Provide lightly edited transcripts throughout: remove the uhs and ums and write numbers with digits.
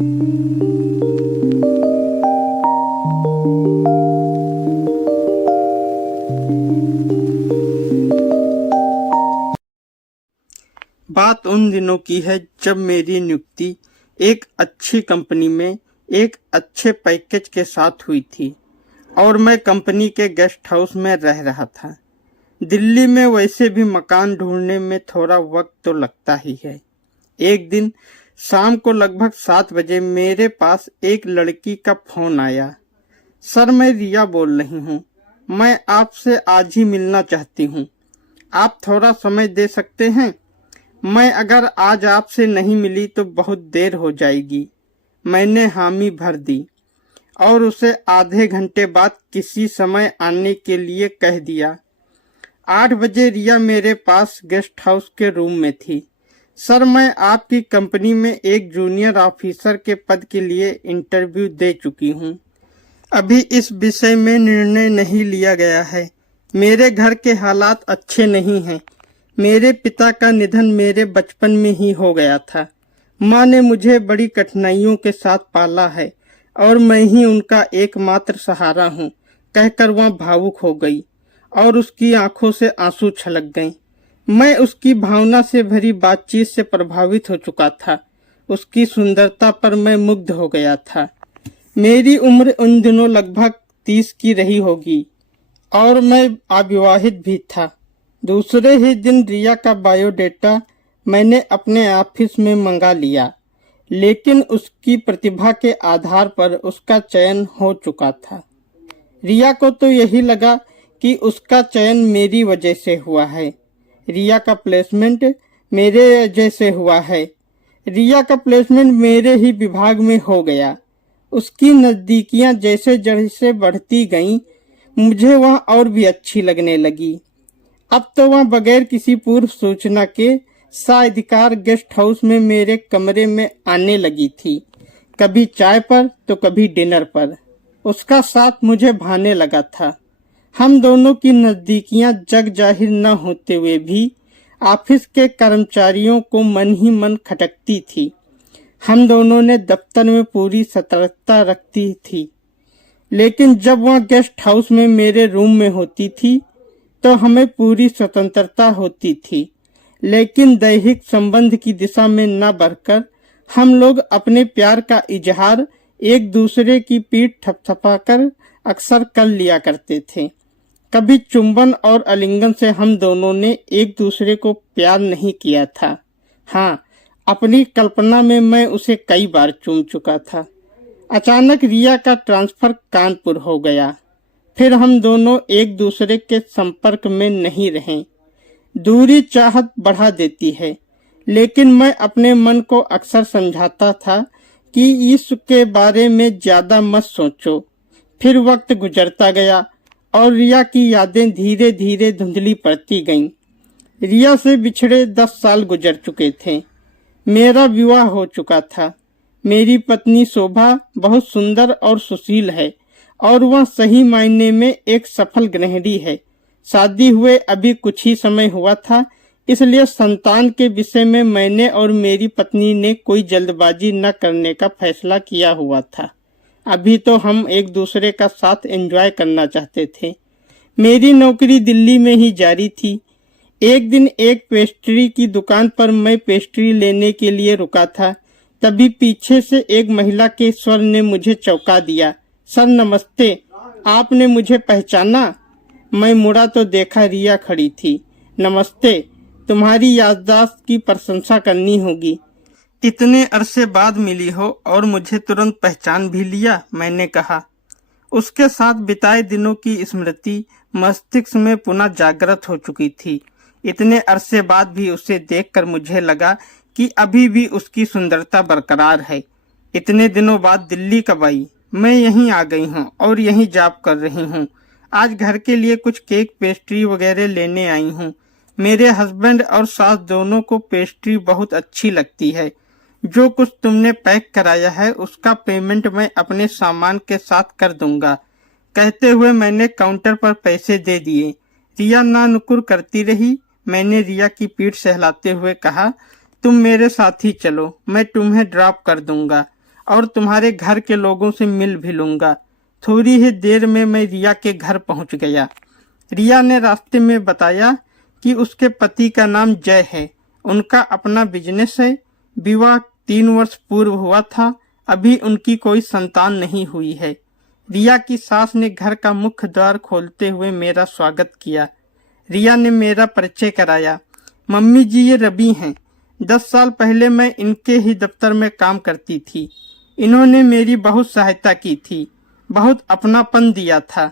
बात उन दिनों की है जब मेरी नियुक्ति एक अच्छी कंपनी में एक अच्छे पैकेज के साथ हुई थी और मैं कंपनी के गेस्ट हाउस में रह रहा था। दिल्ली में वैसे भी मकान ढूंढने में थोड़ा वक्त तो लगता ही है। एक दिन शाम को लगभग 7 बजे मेरे पास एक लड़की का फोन आया। सर, मैं रिया बोल रही हूँ। मैं आपसे आज ही मिलना चाहती हूँ। आप थोड़ा समय दे सकते हैं? मैं अगर आज आपसे नहीं मिली तो बहुत देर हो जाएगी। मैंने हामी भर दी और उसे आधे घंटे बाद किसी समय आने के लिए कह दिया। 8 बजे रिया मेरे पास गेस्ट हाउस के रूम में थी। सर, मैं आपकी कंपनी में एक जूनियर ऑफिसर के पद के लिए इंटरव्यू दे चुकी हूँ। अभी इस विषय में निर्णय नहीं लिया गया है। मेरे घर के हालात अच्छे नहीं हैं। मेरे पिता का निधन मेरे बचपन में ही हो गया था। माँ ने मुझे बड़ी कठिनाइयों के साथ पाला है और मैं ही उनका एकमात्र सहारा हूँ, कहकर वह भावुक हो गई और उसकी आंखों से आंसू छलक गए। मैं उसकी भावना से भरी बातचीत से प्रभावित हो चुका था। उसकी सुंदरता पर मैं मुग्ध हो गया था। मेरी उम्र उन दिनों लगभग 30 की रही होगी और मैं अविवाहित भी था। दूसरे ही दिन रिया का बायोडेटा मैंने अपने ऑफिस में मंगा लिया, लेकिन उसकी प्रतिभा के आधार पर उसका चयन हो चुका था। रिया को तो यही लगा कि उसका चयन मेरी वजह से हुआ है। रिया का प्लेसमेंट मेरे वजह से हुआ है। रिया का प्लेसमेंट मेरे ही विभाग में हो गया। उसकी नजदीकियां जैसे जैसे बढ़ती गईं, मुझे वह और भी अच्छी लगने लगी। अब तो वह बगैर किसी पूर्व सूचना के साधिकार गेस्ट हाउस में मेरे कमरे में आने लगी थी, कभी चाय पर तो कभी डिनर पर। उसका साथ मुझे भाने लगा था। हम दोनों की नजदीकियां जग जाहिर न होते हुए भी ऑफिस के कर्मचारियों को मन ही मन खटकती थी। हम दोनों ने दफ्तर में पूरी सतर्कता रखती थी, लेकिन जब वह गेस्ट हाउस में मेरे रूम में होती थी तो हमें पूरी स्वतंत्रता होती थी। लेकिन दैहिक संबंध की दिशा में न बढ़कर हम लोग अपने प्यार का इजहार एक दूसरे की पीठ थपथपाकर अक्सर कर लिया करते थे। कभी चुंबन और आलिंगन से हम दोनों ने एक दूसरे को प्यार नहीं किया था। हाँ, अपनी कल्पना में मैं उसे कई बार चूम चुका था। अचानक रिया का ट्रांसफर कानपुर हो गया। फिर हम दोनों एक दूसरे के संपर्क में नहीं रहे। दूरी चाहत बढ़ा देती है, लेकिन मैं अपने मन को अक्सर समझाता था कि इसके बारे में ज्यादा मत सोचो। फिर वक्त गुजरता गया और रिया की यादें धीरे धीरे धुंधली पड़ती गईं। रिया से बिछड़े 10 साल गुजर चुके थे। मेरा विवाह हो चुका था। मेरी पत्नी शोभा बहुत सुंदर और सुशील है और वह सही मायने में एक सफल गृहिणी है। शादी हुए अभी कुछ ही समय हुआ था, इसलिए संतान के विषय में मैंने और मेरी पत्नी ने कोई जल्दबाजी न करने का फैसला किया हुआ था। अभी तो हम एक दूसरे का साथ एंजॉय करना चाहते थे। मेरी नौकरी दिल्ली में ही जारी थी। एक दिन एक पेस्ट्री की दुकान पर मैं पेस्ट्री लेने के लिए रुका था, तभी पीछे से एक महिला के स्वर ने मुझे चौंका दिया। सर नमस्ते, आपने मुझे पहचाना? मैं मुड़ा तो देखा रिया खड़ी थी। नमस्ते, तुम्हारी याददाश्त की प्रशंसा करनी होगी। इतने अरसे बाद मिली हो और मुझे तुरंत पहचान भी लिया, मैंने कहा। उसके साथ बिताए दिनों की स्मृति मस्तिष्क में पुनः जागृत हो चुकी थी। इतने अरसे बाद भी उसे देखकर मुझे लगा कि अभी भी उसकी सुंदरता बरकरार है। इतने दिनों बाद दिल्ली कब आई? मैं यहीं आ गई हूँ और यहीं जॉब कर रही हूँ। आज घर के लिए कुछ केक पेस्ट्री वगैरह लेने आई हूँ। मेरे हस्बैंड और सास दोनों को पेस्ट्री बहुत अच्छी लगती है। जो कुछ तुमने पैक कराया है उसका पेमेंट मैं अपने सामान के साथ कर दूंगा। कहते हुए मैंने काउंटर पर पैसे दे दिए। रिया ना नुकुर करती रही। मैंने रिया की पीठ सहलाते हुए कहा, तुम मेरे साथ ही चलो, मैं तुम्हें ड्रॉप कर दूंगा और तुम्हारे घर के लोगों से मिल भी लूंगा। थोड़ी ही देर में मैं रिया के घर पहुंच गया। रिया ने रास्ते में बताया कि उसके पति का नाम जय है, उनका अपना बिजनेस है, विवाह 3 वर्ष पूर्व हुआ था, अभी उनकी कोई संतान नहीं हुई है। रिया की सास ने घर का मुख्य द्वार खोलते हुए मेरा स्वागत किया। रिया ने मेरा परिचय कराया। मम्मी जी, ये रवि हैं। 10 साल पहले मैं इनके ही दफ्तर में काम करती थी। इन्होंने मेरी बहुत सहायता की थी, बहुत अपनापन दिया था।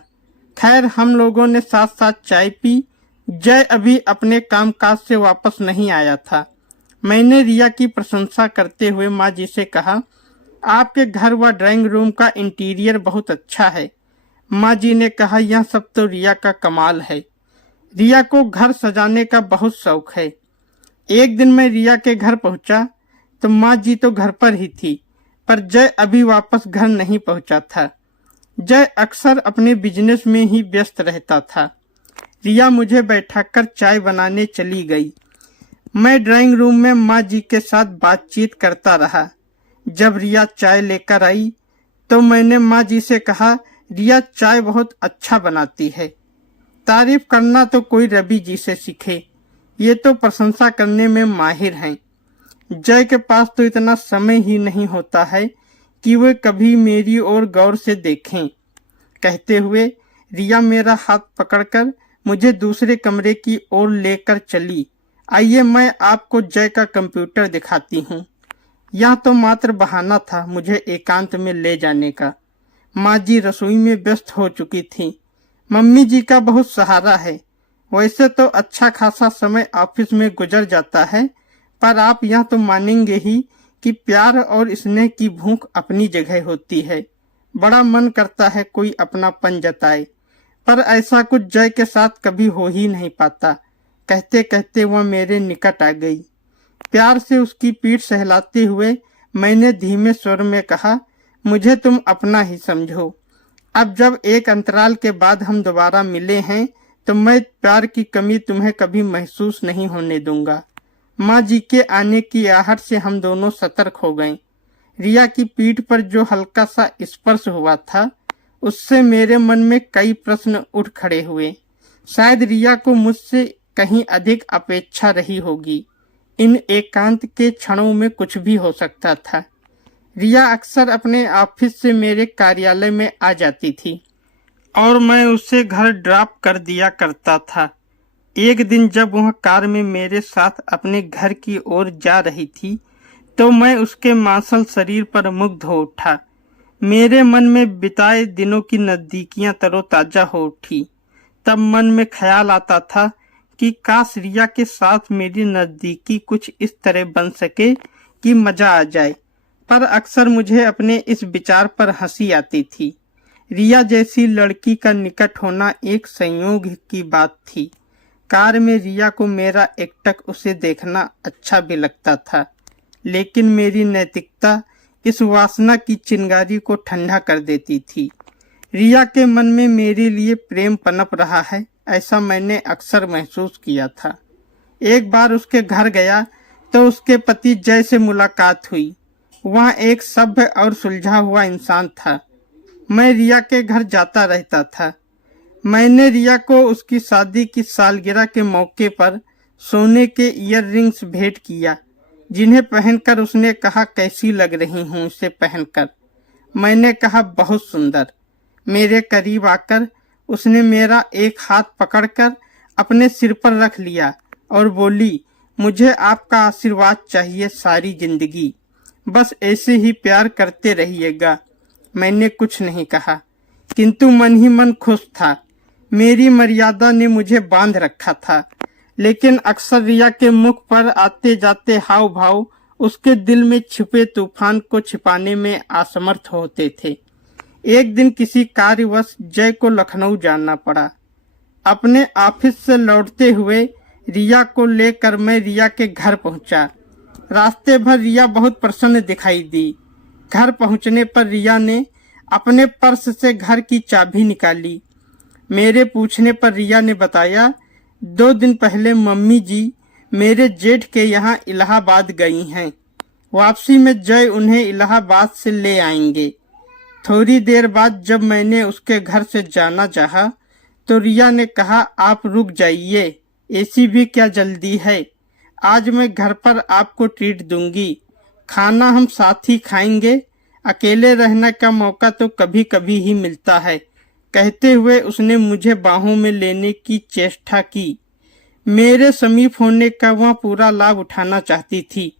खैर, हम लोगों ने साथ साथ चाय पी। जय अभी अपने कामकाज से वापस नहीं आया था। मैंने रिया की प्रशंसा करते हुए माँ जी से कहा, आपके घर व ड्राइंग रूम का इंटीरियर बहुत अच्छा है। माँ जी ने कहा, यह सब तो रिया का कमाल है। रिया को घर सजाने का बहुत शौक है। एक दिन मैं रिया के घर पहुंचा तो माँ जी तो घर पर ही थी, पर जय अभी वापस घर नहीं पहुंचा था। जय अक्सर अपने बिजनेस में ही व्यस्त रहता था। रिया मुझे बैठाकर चाय बनाने चली गई। मैं ड्राइंग रूम में माँ जी के साथ बातचीत करता रहा। जब रिया चाय लेकर आई तो मैंने माँ जी से कहा, रिया चाय बहुत अच्छा बनाती है। तारीफ करना तो कोई रवि जी से सीखे, ये तो प्रशंसा करने में माहिर हैं। जय के पास तो इतना समय ही नहीं होता है कि वे कभी मेरी ओर गौर से देखें। कहते हुए रिया मेरा हाथ पकड़कर मुझे दूसरे कमरे की ओर लेकर चली। आइए, मैं आपको जय का कंप्यूटर दिखाती हूँ। यह तो मात्र बहाना था मुझे एकांत में ले जाने का। माँ जी रसोई में व्यस्त हो चुकी थी। मम्मी जी का बहुत सहारा है। वैसे तो अच्छा खासा समय ऑफिस में गुजर जाता है, पर आप यह तो मानेंगे ही कि प्यार और स्नेह की भूख अपनी जगह होती है। बड़ा मन करता है कोई अपनापन जताए, पर ऐसा कुछ जय के साथ कभी हो ही नहीं पाता। कहते कहते वह मेरे निकट आ गई। प्यार से उसकी पीठ सहलाते हुए मैंने धीमे स्वर में कहा, मुझे तुम अपना ही समझो। अब जब एक अंतराल के बाद हम दोबारा मिले हैं तो मैं प्यार की कमी तुम्हें कभी महसूस नहीं होने दूंगा। माँ जी के आने की आहट से हम दोनों सतर्क हो गए। रिया की पीठ पर जो हल्का सा स्पर्श हुआ था, उससे मेरे मन में कई प्रश्न उठ खड़े हुए। शायद रिया को मुझसे कहीं अधिक अपेक्षा रही होगी। इन एकांत के क्षणों में कुछ भी हो सकता था। रिया अक्सर अपने ऑफिस से मेरे कार्यालय में आ जाती थी और मैं उसे घर ड्रॉप कर दिया करता था। एक दिन जब वह कार में मेरे साथ अपने घर की ओर जा रही थी तो मैं उसके मांसल शरीर पर मुग्ध हो उठा। मेरे मन में बिताए दिनों की नजदीकियां तरोताजा हो उठी। तब मन में ख्याल आता था कि काश रिया के साथ मेरी नजदीकी कुछ इस तरह बन सके कि मजा आ जाए, पर अक्सर मुझे अपने इस विचार पर हंसी आती थी। रिया जैसी लड़की का निकट होना एक संयोग की बात थी। कार में रिया को मेरा एकटक उसे देखना अच्छा भी लगता था, लेकिन मेरी नैतिकता इस वासना की चिंगारी को ठंडा कर देती थी। रिया के मन में मेरे लिए प्रेम पनप रहा है, ऐसा मैंने अक्सर महसूस किया था। एक बार उसके घर गया तो उसके पति जय से मुलाकात हुई। वह एक सभ्य और सुलझा हुआ इंसान था। मैं रिया के घर जाता रहता था। मैंने रिया को उसकी शादी की सालगिरह के मौके पर सोने के ईयर रिंग्स भेंट किया, जिन्हें पहनकर उसने कहा, कैसी लग रही हूँ इसे पहनकर। मैंने कहा, बहुत सुंदर। मेरे करीब आकर उसने मेरा एक हाथ पकड़कर अपने सिर पर रख लिया और बोली, मुझे आपका आशीर्वाद चाहिए सारी जिंदगी। बस ऐसे ही प्यार करते रहिएगा। मैंने कुछ नहीं कहा, किंतु मन ही मन खुश था। मेरी मर्यादा ने मुझे बांध रखा था, लेकिन अक्सर रिया के मुख पर आते जाते हाव भाव उसके दिल में छिपे तूफान को छिपाने में असमर्थ होते थे। एक दिन किसी कार्यवश जय को लखनऊ जाना पड़ा। अपने ऑफिस से लौटते हुए रिया को लेकर मैं रिया के घर पहुंचा। रास्ते भर रिया बहुत प्रसन्न दिखाई दी। घर पहुंचने पर रिया ने अपने पर्स से घर की चाबी निकाली। मेरे पूछने पर रिया ने बताया, 2 दिन पहले मम्मी जी मेरे जेठ के यहाँ इलाहाबाद गई हैं। वापसी में जय उन्हें इलाहाबाद से ले आएंगे। थोड़ी देर बाद जब मैंने उसके घर से जाना चाहा तो रिया ने कहा, आप रुक जाइए, ऐसी भी क्या जल्दी है, आज मैं घर पर आपको ट्रीट दूंगी, खाना हम साथ ही खाएंगे, अकेले रहने का मौका तो कभी कभी ही मिलता है। कहते हुए उसने मुझे बाहों में लेने की चेष्टा की। मेरे समीप होने का वह पूरा लाभ उठाना चाहती थी।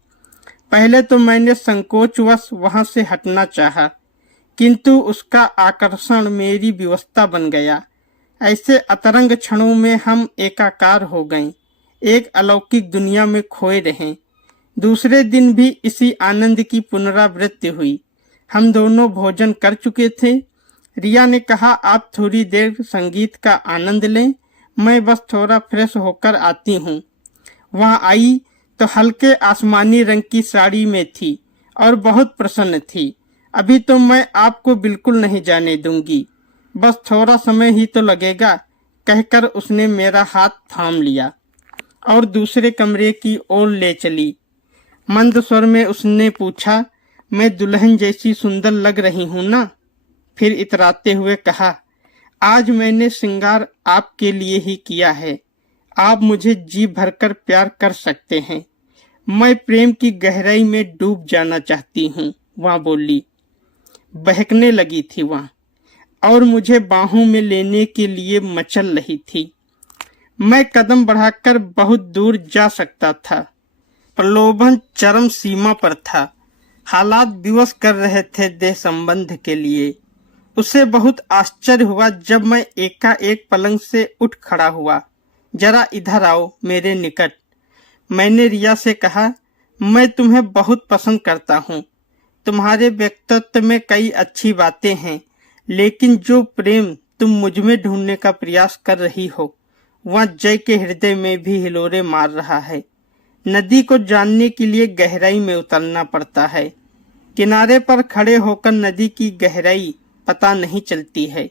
पहले तो मैंने संकोचवश वहां से हटना चाहा, किंतु उसका आकर्षण मेरी व्यवस्था बन गया। ऐसे अतरंग क्षणों में हम एकाकार हो गए, एक अलौकिक दुनिया में खोए रहे। दूसरे दिन भी इसी आनंद की पुनरावृत्ति हुई। हम दोनों भोजन कर चुके थे। रिया ने कहा, आप थोड़ी देर संगीत का आनंद लें, मैं बस थोड़ा फ्रेश होकर आती हूँ। वहां आई तो हल्के आसमानी रंग की साड़ी में थी और बहुत प्रसन्न थी। अभी तो मैं आपको बिल्कुल नहीं जाने दूंगी, बस थोड़ा समय ही तो लगेगा, कहकर उसने मेरा हाथ थाम लिया और दूसरे कमरे की ओर ले चली। मंद स्वर में उसने पूछा, मैं दुल्हन जैसी सुंदर लग रही हूं ना? फिर इतराते हुए कहा, आज मैंने श्रृंगार आपके लिए ही किया है, आप मुझे जी भरकर प्यार कर सकते हैं। मैं प्रेम की गहराई में डूब जाना चाहती हूँ, वहाँ बोली। बहकने लगी थी वहाँ और मुझे बाहों में लेने के लिए मचल रही थी। मैं कदम बढ़ाकर बहुत दूर जा सकता था। प्रलोभन चरम सीमा पर था। हालात विवश कर रहे थे देह संबंध के लिए। उसे बहुत आश्चर्य हुआ जब मैं एकाएक पलंग से उठ खड़ा हुआ। जरा इधर आओ मेरे निकट। मैंने रिया से कहा, मैं तुम्हें बहुत पसंद करता हूँ। तुम्हारे व्यक्तित्व में कई अच्छी बातें हैं, लेकिन जो प्रेम तुम मुझ में ढूंढने का प्रयास कर रही हो, वह जय के हृदय में भी हिलोरे मार रहा है। नदी को जानने के लिए गहराई में उतरना पड़ता है। किनारे पर खड़े होकर नदी की गहराई पता नहीं चलती है।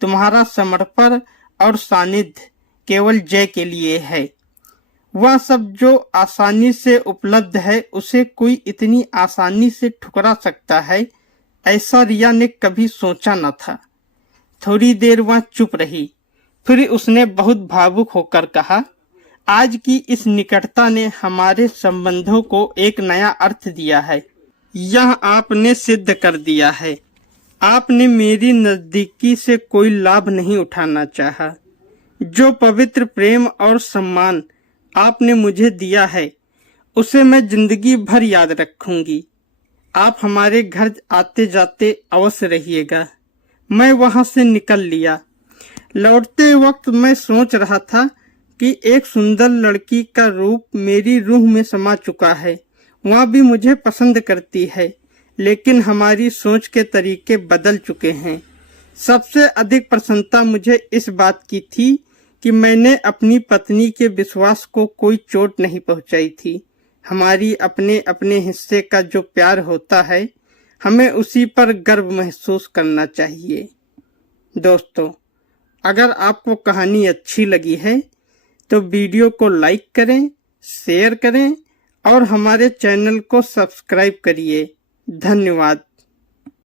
तुम्हारा समर्पण और सानिध्य केवल जय के लिए है। वह सब जो आसानी से उपलब्ध है, उसे कोई इतनी आसानी से ठुकरा सकता है, ऐसा रिया ने कभी सोचा न था। थोड़ी देर वह चुप रही, फिर उसने बहुत भावुक होकर कहा, आज की इस निकटता ने हमारे संबंधों को एक नया अर्थ दिया है। यह आपने सिद्ध कर दिया है। आपने मेरी नजदीकी से कोई लाभ नहीं उठाना चाहा। जो पवित्र प्रेम और सम्मान आपने मुझे दिया है, उसे मैं जिंदगी भर याद रखूंगी। आप हमारे घर आते जाते अवश्य रहिएगा। मैं वहां से निकल लिया। लौटते वक्त मैं सोच रहा था कि एक सुंदर लड़की का रूप मेरी रूह में समा चुका है। वह भी मुझे पसंद करती है, लेकिन हमारी सोच के तरीके बदल चुके हैं। सबसे अधिक प्रसन्नता मुझे इस बात की थी कि मैंने अपनी पत्नी के विश्वास को कोई चोट नहीं पहुंचाई थी। हमारी अपने अपने हिस्से का जो प्यार होता है, हमें उसी पर गर्व महसूस करना चाहिए। दोस्तों, अगर आपको कहानी अच्छी लगी है तो वीडियो को लाइक करें, शेयर करें और हमारे चैनल को सब्सक्राइब करिए। धन्यवाद।